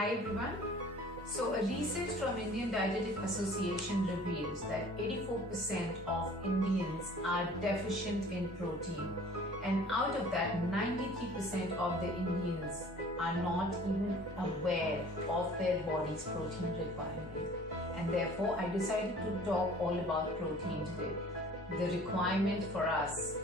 Hi everyone. So a research from Indian Dietetic Association reveals that 84% of Indians are deficient in protein, and out of that 93% of the Indians are not even aware of their body's protein requirement. And therefore I decided to talk all about protein today. The requirement for us.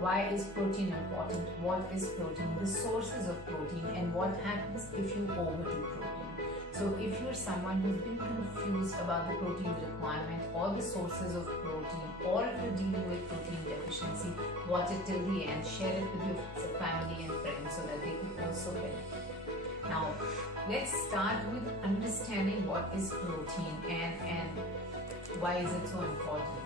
Why is protein important? What is protein? The sources of protein, and what happens if you overdo protein. So if you're someone who's been confused about the protein requirement or the sources of protein, or if you're dealing with protein deficiency, watch it till the end. Share it with your family and friends so that they could also benefit. Now, let's start with understanding what is protein and why is it so important.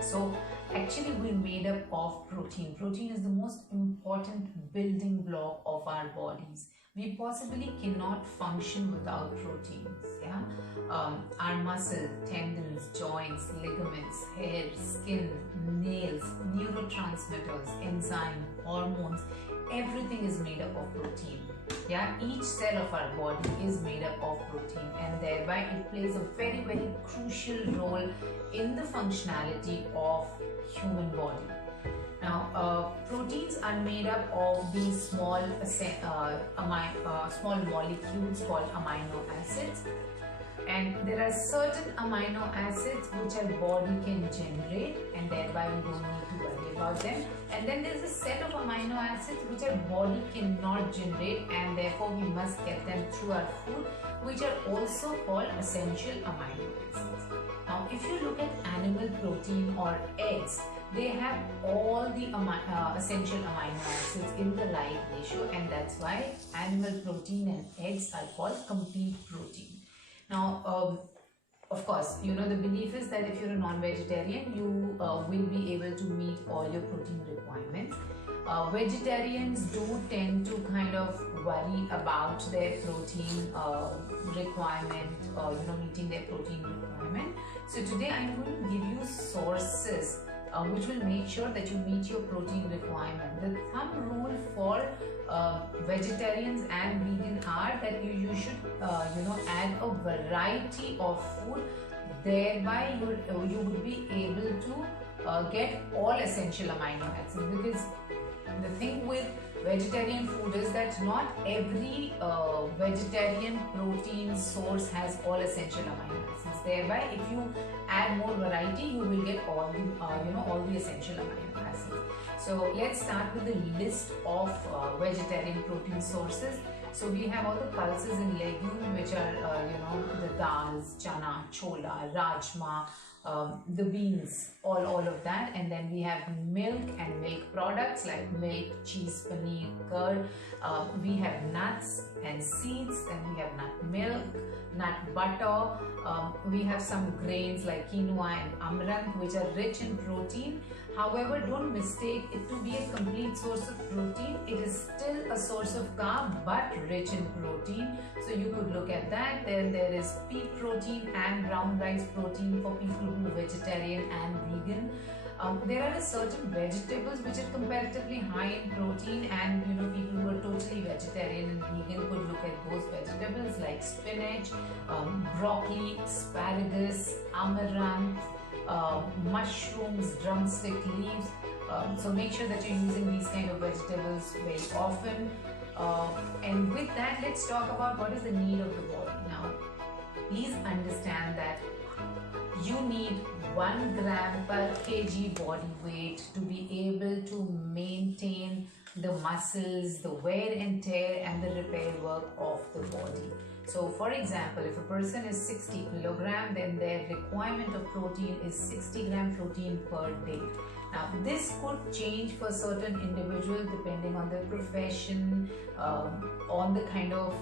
So actually we're made up of protein. Protein is the most important building block of our bodies. We possibly cannot function without proteins. Our muscle, tendons, joints, ligaments, hair, skin, nails, neurotransmitters, enzyme, hormones, everything is made up of protein. Each cell of our body is made up of protein, and thereby it plays a very, very crucial role in the functionality of human body. Now, proteins are made up of these small molecules called amino acids, and there are certain amino acids which our body can generate, and thereby we don't need to worry about them. And then there's a set of amino acids which our body cannot generate, and therefore we must get them through our food, which are also called essential amino acids. Now, if you look at animal protein or eggs, they have all the essential amino acids in the right ratio, and that's why animal protein and eggs are called complete protein. Now, of course, the belief is that if you're a non-vegetarian, you will be able to meet all your protein requirements. Vegetarians do tend to kind of worry about their protein requirement, meeting their protein requirement. So today I'm going to give you sources which will make sure that you meet your protein requirement. The thumb rule for vegetarians and vegan are that you should add a variety of food, thereby you would be able to get all essential amino acids. Because the thing with vegetarian food is that not every vegetarian protein source has all essential amino acids. Thereby, if you add more variety, you will get all the all the essential amino acids. So let's start with the list of vegetarian protein sources. So we have all the pulses and legumes, which are the dals, chana, chola, rajma, the beans, all of that. And then we have milk and milk products like milk, cheese, paneer, curd. We have nuts and seeds, then we have nut milk, nut butter. We have some grains like quinoa and amaranth, which are rich in protein. However, don't mistake it to be a complete source of protein. It is still a source of carb, but rich in protein. So you could look at that. Then there is pea protein and brown rice protein for people who are vegetarian and vegan. There are certain vegetables which are comparatively high in protein, and people who are totally vegetarian and vegan could look at those vegetables like spinach, broccoli, asparagus, amaranth, mushrooms, drumstick leaves. So make sure that you're using these kind of vegetables very often. And with that, let's talk about what is the need of the body. Now, please understand that you need 1 gram per kg body weight to be able to maintain the muscles, the wear and tear, and the repair work of the body. So for example, if a person is 60 kilogram, then their requirement of protein is 60 gram protein per day. Now, this could change for certain individuals depending on their profession, on the kind of,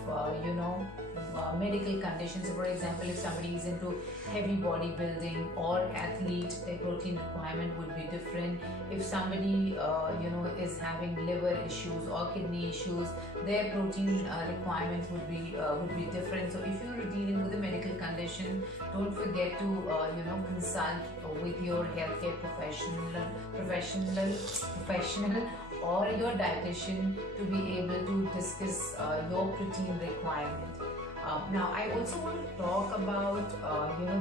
medical conditions. So for example, if somebody is into heavy bodybuilding or athlete, their protein requirement would be different. If somebody, is having liver issues or kidney issues, their protein requirement would be different. So if you're dealing with a medical condition, don't forget to, consult with your healthcare professional or your dietitian to be able to discuss your protein requirement. Now, I also want to talk about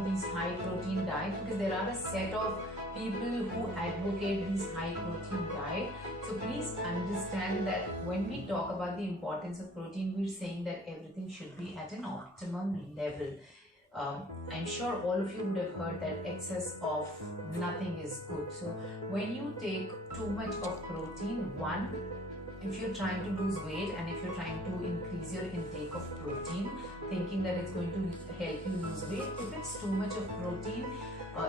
these high protein diets, because there are a set of people who advocate these high protein diet. So please understand that when we talk about the importance of protein, we're saying that everything should be at an optimum level. I'm sure all of you would have heard that excess of nothing is good. So when you take too much of protein, one, if you're trying to lose weight and if you're trying to increase your intake of protein, thinking that it's going to help you lose weight, if it's too much of protein,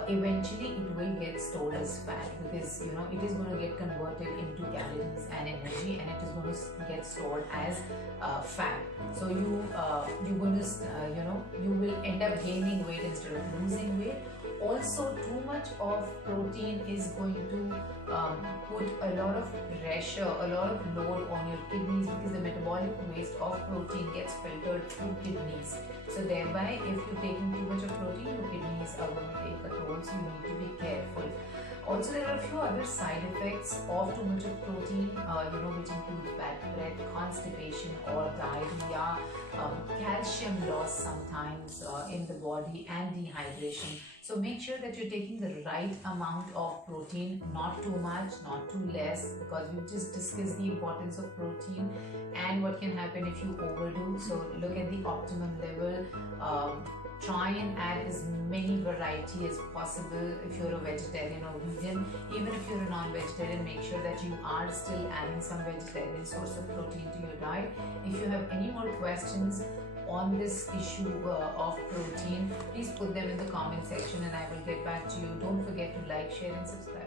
eventually it will get stored as fat, because it is going to get converted into calories and energy, and it is going to get stored as fat. So you're going to you will end up gaining weight instead of losing weight. Also, too much of protein is going to put a lot of pressure, a lot of load on your kidneys, because the metabolic waste of protein gets filtered through kidneys. So thereby, if you're taking too much of protein, your kidneys are going to take a toll, so you need to be careful. Also, there are a few other side effects of too much of protein, which include bad breath, constipation or diarrhea, calcium loss sometimes in the body, and dehydration. So make sure that you're taking the right amount of protein, not too much, not too less, because we've just discussed the importance of protein and what can happen if you overdo. So look at the optimum level. Try and add as many variety as possible. If you're a vegetarian or vegan, even if you're a non-vegetarian, make sure that you are still adding some vegetarian source of protein to your diet. If you have any more questions on this issue of protein, please put them in the comment section and I will get back to you. Don't forget to like, share and subscribe.